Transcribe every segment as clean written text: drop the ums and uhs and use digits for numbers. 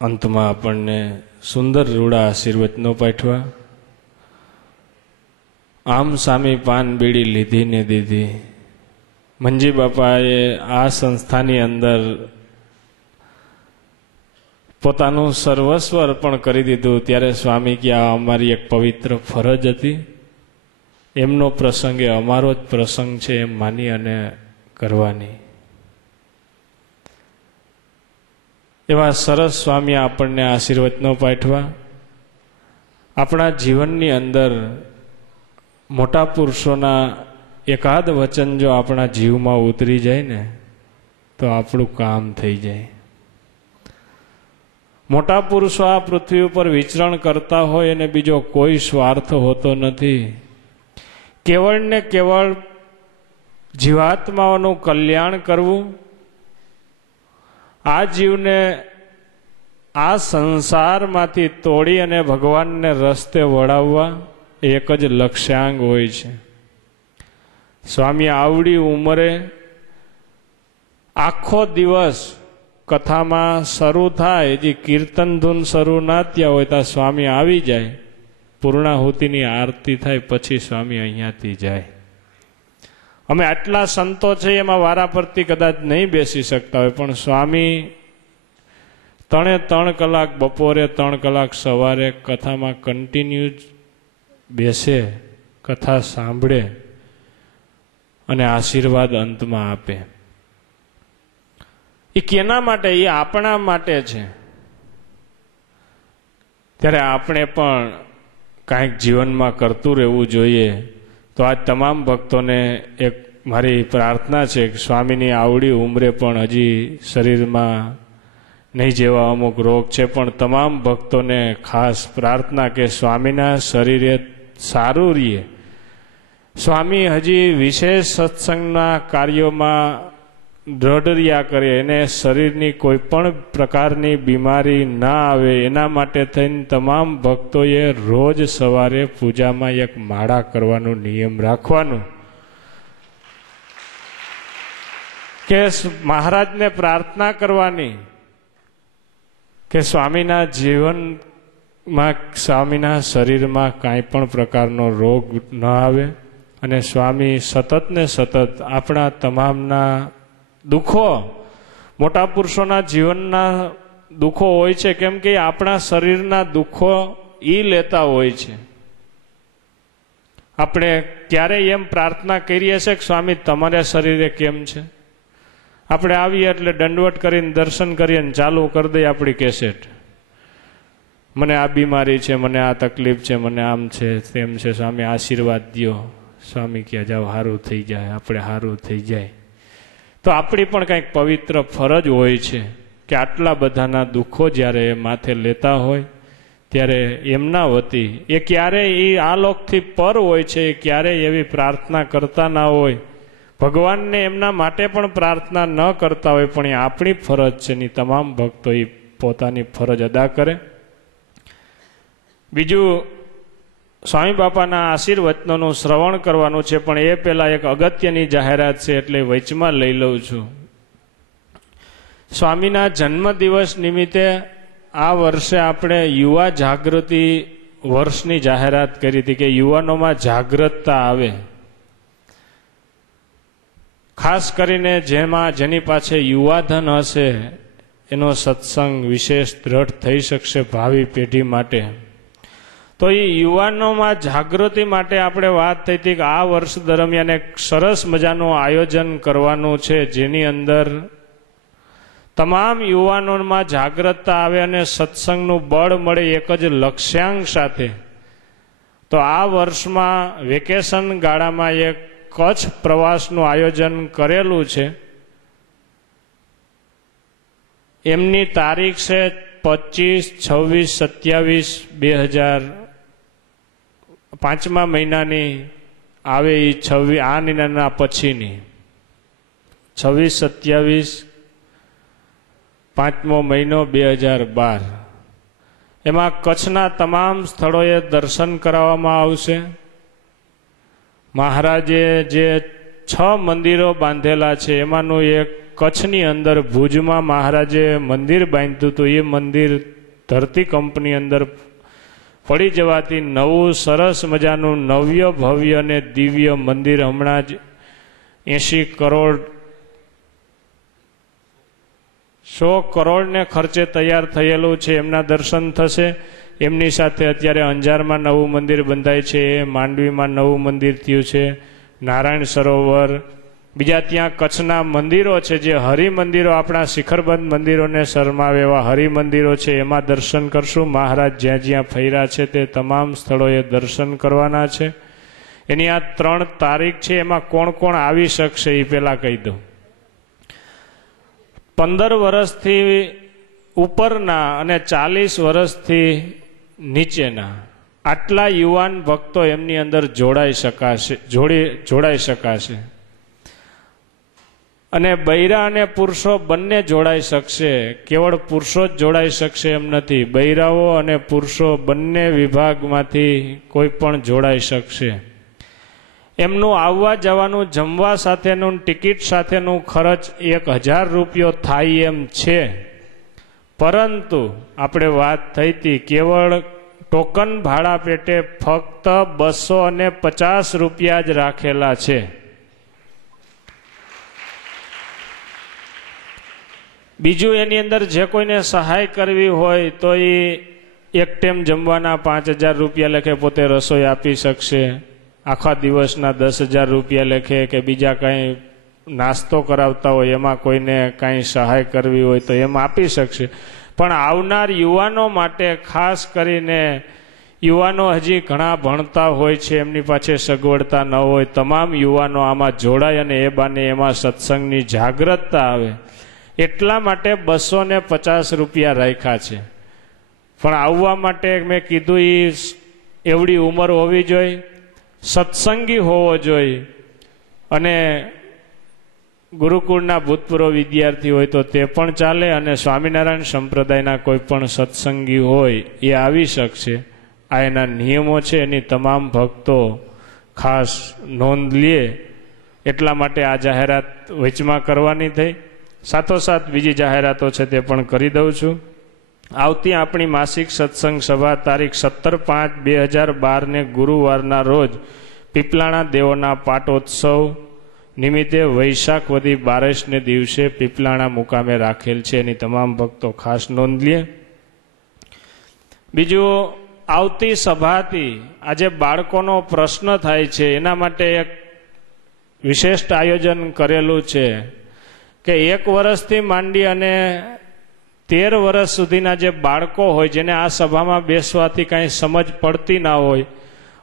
અંતમાં આપણને સુંદર રૂડા આશીર્વચનો પાઠવા. આમ સામી પાન બીડી લીધી ને દીધી. મંજી બાપાએ આ સંસ્થાની અંદર પોતાનું સર્વસ્વ અર્પણ કરી દીધું ત્યારે સ્વામી કે આ અમારી એક પવિત્ર ફરજ હતી, એમનો પ્રસંગ એ અમારો જ પ્રસંગ છે એમ માની અને કરવાની. એવા સરસ સ્વામી આપણને આશીર્વચનો પાઠવા. આપણા જીવનની અંદર મોટા પુરુષોના એકાદ વચન જો આપણા જીવમાં ઉતરી જાય ને તો આપણું કામ થઈ જાય. મોટા પુરુષો આ પૃથ્વી ઉપર વિચરણ કરતા હોય અને બીજો કોઈ સ્વાર્થ હોતો નથી. કેવળ ને કેવળ જીવાત્માઓનું કલ્યાણ કરવું, આ જીવને આ સંસારમાંથી તોડી અને ભગવાનને રસ્તે વળાવવા એક જ લક્ષ્યાંક હોય છે. સ્વામી આવડી ઉંમરે આખો દિવસ કથામાં શરૂ થાય, જે કીર્તન ધૂન શરૂ ના થયા હોય ત્યાં સ્વામી આવી જાય, પૂર્ણાહુતિની આરતી થાય પછી સ્વામી અહીંયાથી જાય. અમે આટલા સંતો છે એમાં વારા પરથી કદાચ નહીં બેસી શકતા હોય, પણ સ્વામી 3 કલાક બપોરે 3 કલાક સવારે કથામાં કન્ટિન્યુ બેસે, કથા સાંભળે અને આશીર્વાદ અંતમાં આપે. એ કેના માટે? એ આપણા માટે છે. ત્યારે આપણે પણ કાંઈક જીવનમાં કરતું રહેવું જોઈએ. તો આ તમામ ભક્તોને એક મારી પ્રાર્થના છે કે સ્વામીની આવડી ઉંમરે પણ હજી શરીરમાં નહીં જેવા અમુક રોગ છે, પણ તમામ ભક્તોને ખાસ પ્રાર્થના કે સ્વામીના શરીરે સારું રહીએ. સ્વામી હજી વિશેષ સત્સંગના કાર્યોમાં દ્રઢ રહ્યા કરે, એને શરીરની કોઈ પણ પ્રકારની બીમારી ના આવે એના માટે થઈને તમામ ભક્તોએ રોજ સવારે પૂજામાં એક માળા કરવાનું નિયમ રાખવાનું. કે મહારાજને પ્રાર્થના કરવાની કે સ્વામીના જીવનમાં, સ્વામીના શરીરમાં કાંઈ પણ પ્રકારનો રોગ ન આવે અને સ્વામી સતત ને સતત આપણા તમામના દુઃખો, મોટા પુરુષોના જીવનના દુઃખો હોય છે, કેમ કે આપણા શરીરના દુઃખો એ લેતા હોય છે. આપણે ક્યારેય એમ પ્રાર્થના કરીએ છીએ કે સ્વામી તમારા શરીરે કેમ છે? આપણે આવીએ એટલે દંડવટ કરીને દર્શન કરીએ ચાલુ કરી દઈએ આપણી કેસેટ. મને આ બીમારી છે, મને આ તકલીફ છે, મને આમ છે તેમ છે, સ્વામી આશીર્વાદ દો. સ્વામી કહે જાઓ સારું થઈ જાય, આપણે સારું થઈ જાય. તો આપણી પણ કંઈક પવિત્ર ફરજ હોય છે કે આટલા બધાના દુઃખો જ્યારે એ માથે લેતા હોય ત્યારે એમના વતી એ ક્યારેય એ આ લોકથી પર હોય છે, એ ક્યારેય એવી પ્રાર્થના કરતા ના હોય, ભગવાનને એમના માટે પણ પ્રાર્થના ન કરતા હોય, પણ એ આપણી ફરજ છે. ની તમામ ભક્તો એ પોતાની ફરજ અદા કરે. બીજું, સ્વામી બાપાના આશીર્વચનોનું શ્રવણ કરવાનું છે, પણ એ પહેલા એક અગત્યની જાહેરાત છે એટલે વચમાં લઈ લઉં છું. સ્વામીના જન્મદિવસ નિમિત્તે આ વર્ષે આપણે યુવા જાગૃતિ વર્ષની જાહેરાત કરી હતી કે યુવાનોમાં જાગૃતતા આવે. ખાસ કરીને જેની પાસે યુવાધન હશે એનો સત્સંગ વિશેષ દ્રઢ થઈ શકશે ભાવિ પેઢી માટે. તો એ યુવાનોમાં જાગૃતિ માટે આપણે વાત થઈ હતી કે આ વર્ષ દરમિયાન એક સરસ મજાનું આયોજન કરવાનું છે, જેની અંદર તમામ યુવાનોમાં જાગૃતતા આવે અને સત્સંગનું બળ મળે એક જ લક્ષ્યાંક સાથે. તો આ વર્ષમાં વેકેશન ગાળામાં એક કચ્છ પ્રવાસનું આયોજન કરેલું છે. એમની તારીખ છે 25, 26, 27, 2005 મહિનાની આવે એ 26 આ મહિનાના પછીની 26, 27, 5મો મહિનો 2012. એમાં કચ્છના તમામ સ્થળોએ દર્શન કરાવવામાં આવશે. મહારાજે જે 6 મંદિરો બાંધેલા છે એમાંનું એક કચ્છની અંદર ભુજમાં મહારાજે મંદિર બાંધ્યું હતું. એ મંદિર ધરતીકંપની અંદર પડી જવાથી નવું સરસ મજાનું નવ્ય ભવ્ય અને દિવ્ય મંદિર હમણાં જ 80 કરોડ 100 કરોડને ખર્ચે તૈયાર થયેલું છે. એમના દર્શન થશે. એમની સાથે અત્યારે અંજારમાં નવું મંદિર બંધાય છે, માંડવીમાં નવું મંદિર થયું છે, નારાયણ સરોવર, બીજા ત્યાં કચ્છના મંદિરો છે જે હરિમંદિરો, આપણા શિખરબંધ મંદિરોને શરમાવે એવા હરિમંદિરો છે, એમાં દર્શન કરશું. મહારાજ જ્યાં જ્યાં ફર્યા છે તે તમામ સ્થળોએ દર્શન કરવાના છે. એની આ 3 તારીખ છે. એમાં કોણ કોણ આવી શકશે એ પહેલા કહી દઉં. 15 વર્ષથી ઉપરના અને 40 વર્ષથી નીચેના આટલા યુવાન ભક્તો એમની અંદર જોડાઈ શકાશે. અને બૈરા અને પુરુષો બંને જોડાઈ શકશે. કેવળ પુરુષો જ જોડાઈ શકશે એમ નથી. બૈરાઓ અને પુરુષો બંને વિભાગમાંથી કોઈ પણ જોડાઈ શકશે. એમનું આવવા જવાનું, જમવા સાથેનું, ટિકિટ સાથેનું ખર્ચ 1000 રૂપિયો થાય એમ છે. પરંતુ આપણે વાત થઈ હતી, કેવળ ટોકન ભાડા પેટે ફક્ત 250 રૂપિયા જ રાખેલા છે. બીજું એની અંદર જે કોઈને સહાય કરવી હોય તો એ એક ટાઈમ જમવાના 5000 રૂપિયા લેખે પોતે રસોઈ આપી શકશે. આખા દિવસના 10,000 રૂપિયા લેખે કે બીજા કંઈ નાસ્તો કરાવતા હોય એમાં કોઈને કાંઈ સહાય કરવી હોય તો એમ આપી શકશે. પણ આવનાર યુવાનો માટે ખાસ કરીને, યુવાનો હજી ઘણા ભણતા હોય છે, એમની પાસે સગવડતા ન હોય, તમામ યુવાનો આમાં જોડાય અને એ બાને એમાં સત્સંગની જાગૃતતા આવે એટલા માટે 250 રૂપિયા રાખ્યા છે. પણ આવવા માટે મેં કીધું એ એવડી ઉંમર હોવી જોઈએ, સત્સંગી હોવો જોઈએ, અને ગુરુકુળના ભૂતપૂર્વ વિદ્યાર્થી હોય તો તે પણ ચાલે, અને સ્વામિનારાયણ સંપ્રદાયના કોઈ પણ સત્સંગી હોય એ આવી શકશે. આ એના નિયમો છે. એની તમામ ભક્તો ખાસ નોંધ લે એટલા માટે આ જાહેરાત વચમાં કરવાની થઈ. સાથોસાથ બીજી જાહેરાતો છે તે પણ કરી દઉં છું. આવતી આપણી માસિક સત્સંગ સભા તારીખ 17/5/2012 ને ગુરુવારના રોજ પીપલાણા દેવોના પાટોત્સવ નિમિત્તે વૈશાખ વધી 22ને દિવસે પીપલાણા મુકામે રાખેલ છે. એની તમામ ભક્તો ખાસ નોંધ લે. બીજું, આવતી સભાથી આજે બાળકોનો પ્રશ્ન થાય છે, એના માટે એક વિશેષ આયોજન કરેલું છે કે 1 વર્ષથી માંડી અને 13 વર્ષ સુધીના જે બાળકો હોય, જેને આ સભામાં બેસવાથી કાંઈ સમજ પડતી ના હોય,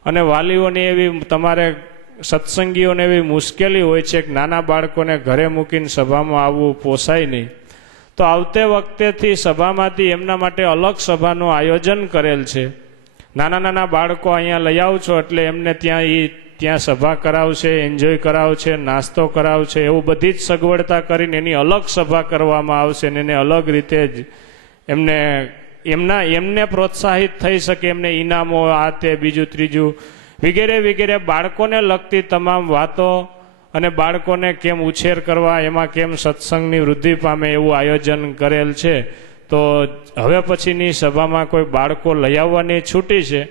અને વાલીઓની એવી, તમારે સત્સંગીઓને એવી મુશ્કેલી હોય છે કે નાના બાળકોને ઘરે મૂકીને સભામાં આવવું પોસાય નહીં, તો આવતે વખતેથી સભામાંથી એમના માટે અલગ સભાનું આયોજન કરેલ છે. નાના નાના બાળકો અહીંયા લઈ આવશો એટલે એમને ત્યાં સભા કરાવશે, એન્જોય કરાવશે, નાસ્તો કરાવશે, એવું બધી જ સગવડતા કરીને એની અલગ સભા કરવામાં આવશે. અને એને અલગ રીતે જ એમને પ્રોત્સાહિત થઈ શકે, એમને ઇનામો, આ તે બીજું ત્રીજું વગેરે વગેરે બાળકોને લગતી તમામ વાતો, અને બાળકોને કેમ ઉછેર કરવા, એમાં કેમ સત્સંગની વૃદ્ધિ પામે એવું આયોજન કરેલ છે. તો હવે પછીની સભામાં કોઈ બાળકો લઈ આવવાની છૂટી છે.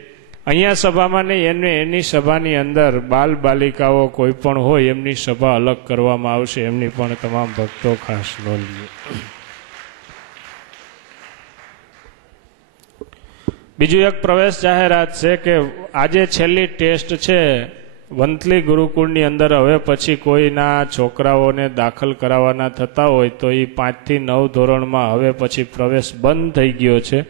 અહીંયા સભામાં નહીં, એની સભાની અંદર બાલ બાલિકાઓ કોઈ પણ હોય એમની સભા અલગ કરવામાં આવશે. એમની પણ તમામ ભક્તો ખાસ નોંધ લે. બીજું એક પ્રવેશ જાહેરાત છે કે આજે છેલ્લી ટેસ્ટ છે વંથલી ગુરુકુળની અંદર. હવે પછી કોઈના છોકરાઓને દાખલ કરાવવાના થતા હોય તો એ 5 થી 9 ધોરણમાં હવે પછી પ્રવેશ બંધ થઈ ગયો છે,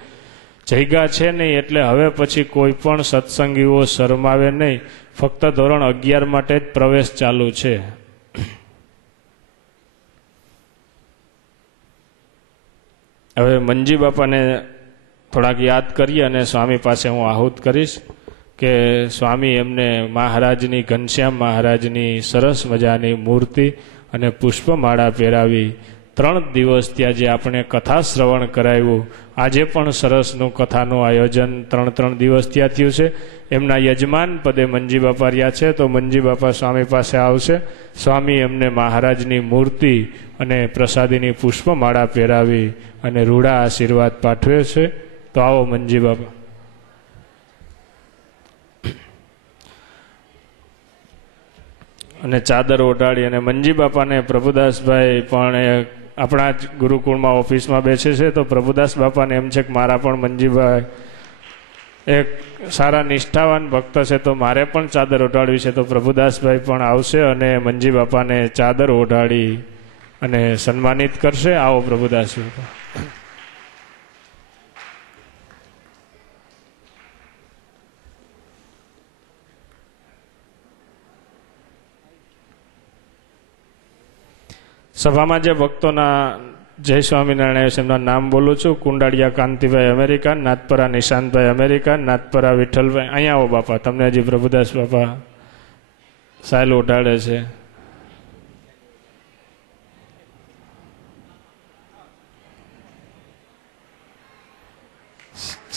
જગ્યા છે નહીં, એટલે હવે પછી કોઈ પણ સત્સંગીઓ શરમાવે નહીં. ફક્ત ધોરણ 11 માટે જ પ્રવેશ ચાલુ છે. હવે મંજી બાપાને થોડાક યાદ કરીએ અને સ્વામી પાસે હું આહુત કરીશ કે સ્વામી એમને મહારાજની, ઘનશ્યામ મહારાજની સરસ મજાની મૂર્તિ અને પુષ્પમાળા પહેરાવી 3 દિવસ ત્યાં જે આપણે કથા શ્રવણ કરાવ્યું, આજે પણ સરસનું કથાનું આયોજન 3 દિવસ ત્યાં થયું છે. એમના યજમાન પદે મંજી બાપા રહ્યા છે, તો મંજી બાપા સ્વામી પાસે આવશે. સ્વામી એમને મહારાજની મૂર્તિ અને પ્રસાદીની પુષ્પમાળા પહેરાવી અને રૂડા આશીર્વાદ પાઠવે છે. તો આવો મંજી બાપા. અને ચાદર ઓઢાડી અને મંજી બાપાને પ્રભુદાસભાઈ પણ આપણા જ ગુરુકુળમાં ઓફિસમાં બેસે છે. તો પ્રભુદાસ બાપાને એમ છે કે મારા પણ મંજીભાઈ એક સારા નિષ્ઠાવાન ભક્ત છે, તો મારે પણ ચાદર ઓઢાડવી છે. તો પ્રભુદાસભાઈ પણ આવશે અને મંજી બાપાને ચાદર ઓઢાડી અને સન્માનિત કરશે. આવો પ્રભુદાસ બાપા. સભામાં જે ભક્તોના જય સ્વામિનારાયણ એમના નામ બોલું છું. કુંડાળિયા કાંતિભાઈ અમેરિકા, નાથપરા નિશાંતભાઈ અમેરિકા, નાથપરા વિઠ્ઠલભાઈ. અહીંયા આવો બાપા, તમને હજી પ્રભુદાસ બાપા સાયલ ઉઠાડે છે.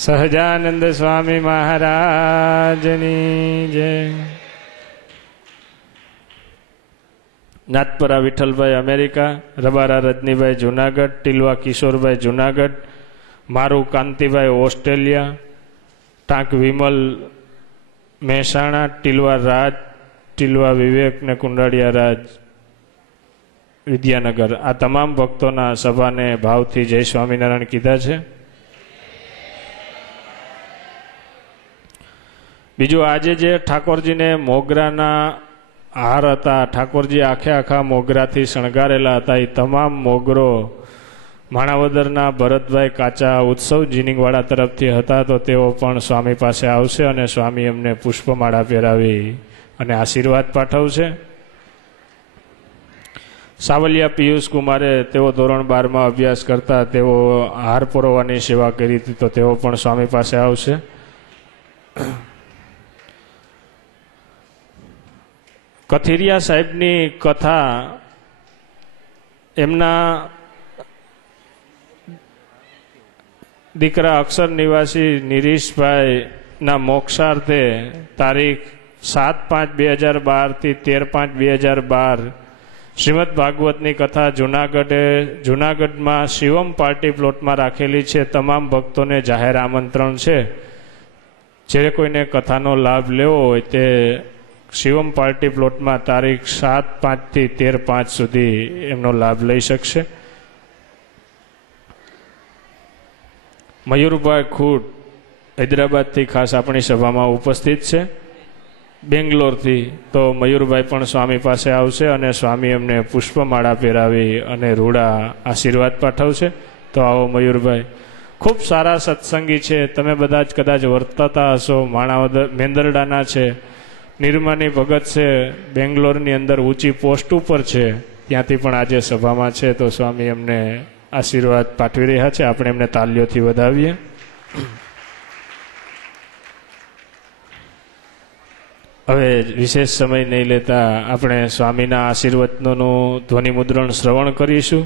સહજાનંદ સ્વામી મહારાજની જય. નાથપરા વિઠ્ઠલભાઈ અમેરિકા, રબારા રજનીભાઈ જુનાગઢ, ટીલવા કિશોરભાઈ જુનાગઢ, મારું કાંતિભાઈ ઓસ્ટ્રેલિયા, ટાંક વિમલ મહેસાણા, ટીલવા રાજ, ટીલવા વિવેક ને કુંડાળિયા રાજ વિદ્યાનગર. આ તમામ ભક્તોના સભાને ભાવથી જય સ્વામિનારાયણ કીધા છે. બીજું, આજે જે ઠાકોરજીને મોગરાના હાર હતા, ઠાકોરજી આખા મોગરાથી શણગારેલા હતા, એ તમામ મોગરો માણાવદરના ભરતભાઈ કાચા ઉત્સવ જીનિંગવાળા તરફથી હતા. તો તેઓ પણ સ્વામી પાસે આવશે અને સ્વામી એમને પુષ્પમાળા પહેરાવી અને આશીર્વાદ પાઠવશે. સાવલિયા પિયુષ કુમારે, તેઓ ધોરણ 12માં અભ્યાસ કરતા, તેઓ હાર પુરવવાની સેવા કરી હતી, તો તેઓ પણ સ્વામી પાસે આવશે. કથિરિયા સાહેબની કથા એમના દીકરા અક્ષર નિવાસી નિરીશભાઈના મોક્ષાર્થે તારીખ 7/5/2012 થી 13/5/2012 શ્રીમદ ભાગવતની કથા જુનાગઢમાં શિવમ પાર્ટી પ્લોટમાં રાખેલી છે. તમામ ભક્તોને જાહેર આમંત્રણ છે. જે કોઈને કથાનો લાભ લેવો હોય તે શિવમ પાર્ટી પ્લોટમાં તારીખ 7/5 થી 13/5 સુધી એમનો લાભ લઈ શકશે. મયુરભાઈ ખૂટ હૈદરાબાદથી ખાસ આપણી સભામાં ઉપસ્થિત છે, બેંગ્લોરથી. તો મયુરભાઈ પણ સ્વામી પાસે આવશે અને સ્વામી એમને પુષ્પમાળા પહેરાવી અને રૂડા આશીર્વાદ પાઠવશે. તો આવો મયુરભાઈ. ખૂબ સારા સત્સંગી છે, તમે બધા જ કદાચ વર્તતા હશો. માણાવદર મેંદરડાના છે, નિર્માની ભગત છે, બેંગ્લોરની અંદર ઊંચી પોસ્ટ ઉપર છે, ત્યાંથી પણ આજે સભામાં છે. તો સ્વામી એમને આશીર્વાદ પાઠવી રહ્યા છે. આપણે એમને તાલીઓથી વધાવીએ. હવે વિશેષ સમય નહીં લેતા આપણે સ્વામીના આશીર્વાદનું ધ્વનિ મુદ્રણ શ્રવણ કરીશું.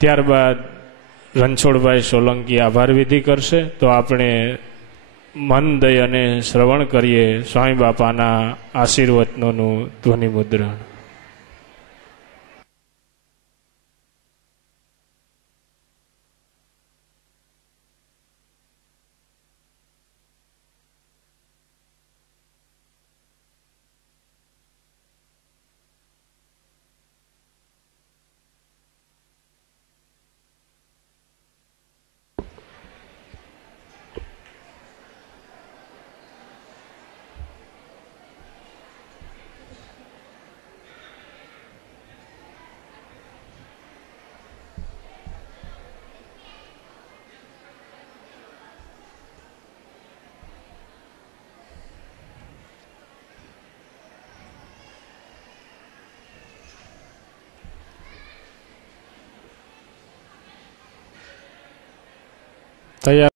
ત્યારબાદ રણછોડભાઈ સોલંકી આભાર વિધિ કરશે. તો આપણે મન દઈ અને શ્રવણ કરીએ સ્વામી બાપાના આશીર્વાદનું ધ્વનિ મુદ્રણ. તૈયાર.